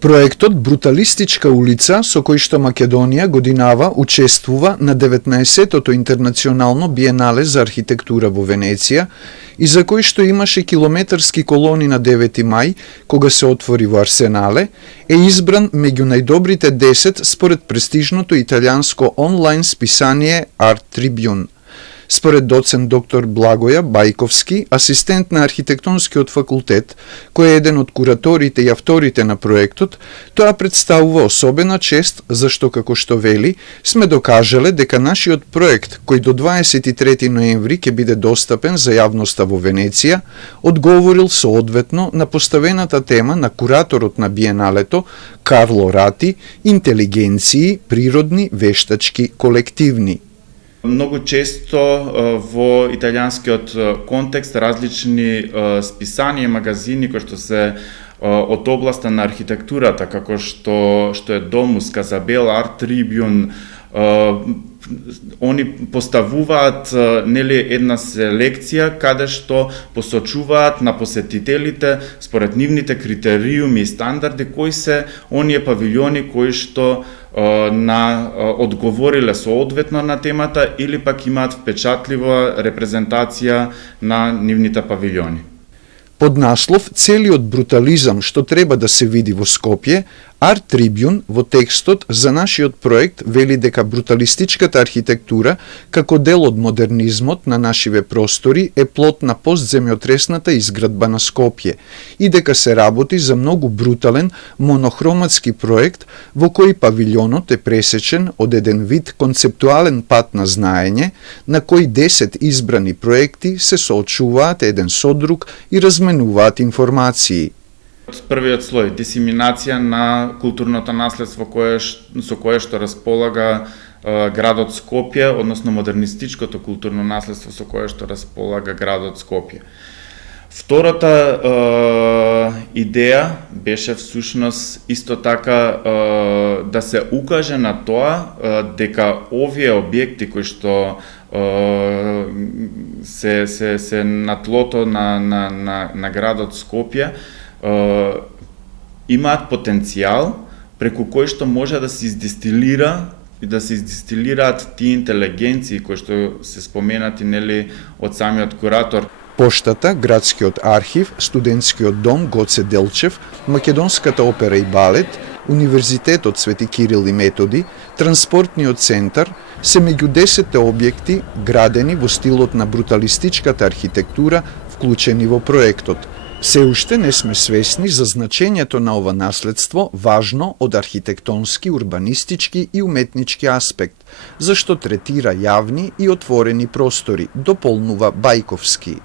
Проектот Бруталистичка улица, со кој што Македонија годинава учествува на 19-тото интернационално биенале за архитектура во Венеција и за кој што имаше километарски колони на 9 мај, кога се отвори во Арсенале, е избран меѓу најдобрите 10 според престижното италијанско онлайн списание Art Tribune. Според доцент доктор Благоја Бајковски, асистент на архитектонскиот факултет, кој е еден од кураторите и авторите на проектот, тоа представува особена чест, зашто, како што вели, сме докажале дека нашиот проект, кој до 23 ноември ќе биде достапен за јавноста во Венеција, одговорил соодветно на поставената тема на кураторот на биеналето Карло Рати, интелигенции, природни, вештачки, колективни. Многу често во италијанскиот контекст различни списанија и магазини кои што се од областа на архитектурата, како што е Домус, Казабел, Art Tribune, они поставуваат една селекција каде што посочуваат на посетителите според нивните критериуми и стандарди кои се оние павилјони кои што одговориле соодветно на темата или пак имаат впечатлива репрезентација на нивните павилјони. Под наслов "Целиот брутализам што треба да се види во Скопје", Art Tribune во текстот за нашиот проект вели дека бруталистичката архитектура како дел од модернизмот на нашиве простори е плод на постземјотресната изградба на Скопје и дека се работи за многу брутален монохроматски проект во кој павилјонот е пресечен од еден вид концептуален пат на знаење на кој 10 избрани проекти се соочуваат еден со друг и разменуваат информации. Првиот слој, дисеминација на културното наследство со кое што располага градот Скопје, односно модернистичкото културно наследство со кое што располага градот Скопје. Втората идеја беше всушност исто така да се укаже на тоа дека овие објекти кои што се на тлото на градот Скопје имаат потенцијал преку кој што може да се издистилираат тие интелигенции кои што се споменати од самиот куратор. Поштата, Градскиот архив, Студентскиот дом Гоце Делчев, Македонската опера и балет, Универзитетот Свети Кирил и Методи, Транспортниот центар се меѓу 10 објекти градени во стилот на бруталистичката архитектура вклучени во проектот. Се уште не сме свесни за значењето на ова наследство важно од архитектонски, урбанистички и уметнички аспект, зашто третира јавни и отворени простори, дополнува Бајковски.